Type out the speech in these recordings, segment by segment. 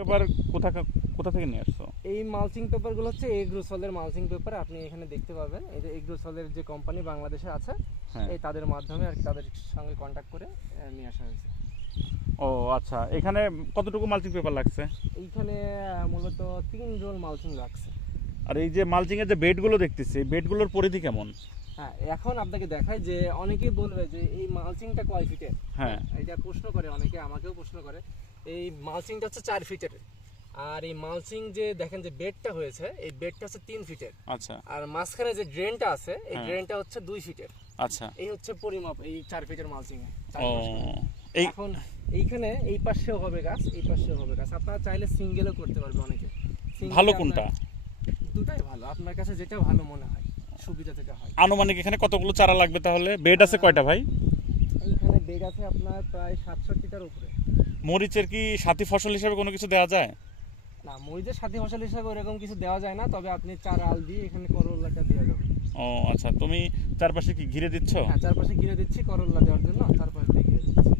Paper কোথা কোথা থেকে নিয়ে আসছো? এই মালচিং পেপারগুলো হচ্ছে এগ্রোসলের মালচিং পেপার আপনি এখানে দেখতে পাবেন। এই যে এগ্রোসলের যে কোম্পানি বাংলাদেশে আছে হ্যাঁ। এই তাদের মাধ্যমে আর তাদের সঙ্গে কন্ট্যাক্ট করে নিয়ে আসা হয়েছে। ও আচ্ছা। এখানে কতটুকু মালচিং পেপার লাগছে? এইখানে মূলত তিন রোল মালচিং লাগছে। আর এই যে মালচিং এর যে বেডগুলো দেখতেছি বেডগুলোর পরিধি কেমন? হ্যাঁ এখন আপনাকে দেখায় যে অনেকেই বলবে যে এই মালচিংটা কয় ফিটের হ্যাঁ। এটা প্রশ্ন করে অনেকে আমাকেও প্রশ্ন করে। এই মালচিংটা হচ্ছে চার ফিটের আর এই মালচিং যে দেখেন যে বেডটা হয়েছে এই বেডটা হচ্ছে তিন ফিটের আচ্ছা। আর মাঝখানে যে ড্রেনটা আছে এই হ্যাঁ। ড্রেনটা হচ্ছে দুই ফিটের আচ্ছা। এই হচ্ছে পরিমাপ এই চার ফিটের মালচিং ও এখন এইখানে এই পাশেও হবে গাছ এই পাশেও হবে গাছ। আপনারা চাইলে সিঙ্গেলও করতে পারবে অনেকে। ভালো কোনটা? দুটাই ভালো। আপনার কাছে যেটা ভালো মনে হয় সুবিধা যেটা হয়। আনুমানিক এখানে কতগুলো চারা লাগবে তাহলে? বেড আছে কয়টা ভাই? বেড আছে আপনার প্রায় সাতষট্টিটার উপরে। মরিচের কি সাথী ফসল হিসেবে কোনো কিছু দেওয়া যায়? না মরিচের সাথী ফসল হিসাবে ওরকম কিছু দেওয়া যায় না তবে আপনি চারা আল দিয়ে এখানে করল্লাটা দেওয়া যাবে ও আচ্ছা তুমি চারপাশে কি ঘিরে দিচ্ছ? হ্যাঁ চারপাশে ঘিরে দিচ্ছি করল্লা দেওয়ার জন্য চারপাশে ঘিরে দিচ্ছি।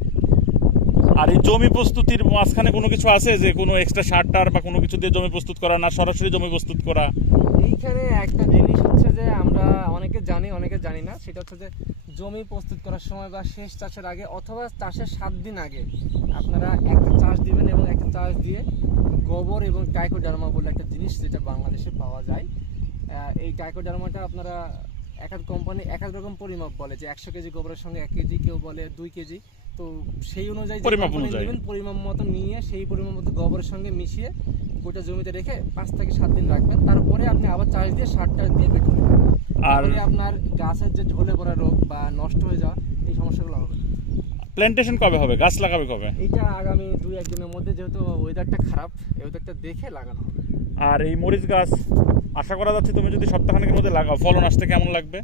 আর এই জমি প্রস্তুতির মাঝখানে কোনো কিছু আছে যে কোনো এক্সট্রা সার টার বা কোনো কিছু দিয়ে জমি প্রস্তুত করা না সরাসরি জমি প্রস্তুত করা? এইখানে একটা জিনিস হচ্ছে যে আমরা অনেকে জানি অনেকে জানি না। সেটা হচ্ছে যে জমি প্রস্তুত করার সময় বা শেষ চাষের আগে অথবা চাষের সাত দিন আগে আপনারা একটা চাষ দিবেন এবং একটা চাষ দিয়ে গোবর এবং টাইকোডার্মা বলে একটা জিনিস যেটা বাংলাদেশে পাওয়া যায়। এই টাইকোডার্মাটা আপনারা এক এক কোম্পানি এক এক রকম পরিমাপ বলে যে একশো কেজি গোবরের সঙ্গে এক কেজি কেউ বলে দুই কেজি। তো সেই অনুযায়ী পরিমাপ মতো নিয়ে সেই পরিমাপ মতো গোবরের সঙ্গে মিশিয়ে গোটা জমিতে রেখে পাঁচ থেকে সাত দিন রাখবেন। তারপরে আপনি আবার চাষ দিয়ে সার টাস দিয়ে বেটে নেবেন। আর আপনার গাছের যে ঝোলে পড়া রোগ বা নষ্ট হয়ে যাওয়া এই সমস্যাগুলো হবে। প্ল্যান্টেশন কবে হবে? গাছ লাগাবে কবে? এইটা আগামী দুই একদিনের মধ্যে যেহেতু ওয়েদারটা খারাপ এই ওয়েদারটা দেখে লাগানো হবে। আর এই মরিচ গাছ আশা করা যাচ্ছে তুমি যদি সপ্তাহখানেকের মধ্যে লাগাও ফলন আসতে কেমন লাগবে?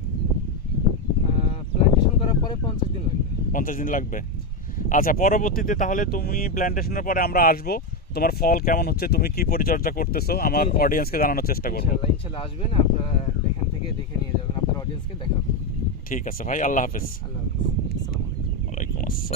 প্ল্যান্টেশন করার পরে পঞ্চাশ দিন লাগবে। পঞ্চাশ দিন লাগবে। আচ্ছা পরবর্তীতে তাহলে তুমি প্ল্যান্টেশনের পরে আমরা আসব। তোমার ফল কেমন হচ্ছে তুমি কি পরিচর্যা করতেছো আমার। অডিয়েন্সকে জানানোর চেষ্টা করব। ইনশাল্লাহ আসবেন আপনারা এখান থেকে দেখে নিয়ে যাবেন আপনার অডিয়েন্সকে দেখাবেন ঠিক আছে ভাই আল্লাহ হাফেজ। আল্লাহ হাফিজ। আসসালামু আলাইকুম। ওয়ালাইকুম আসসালাম।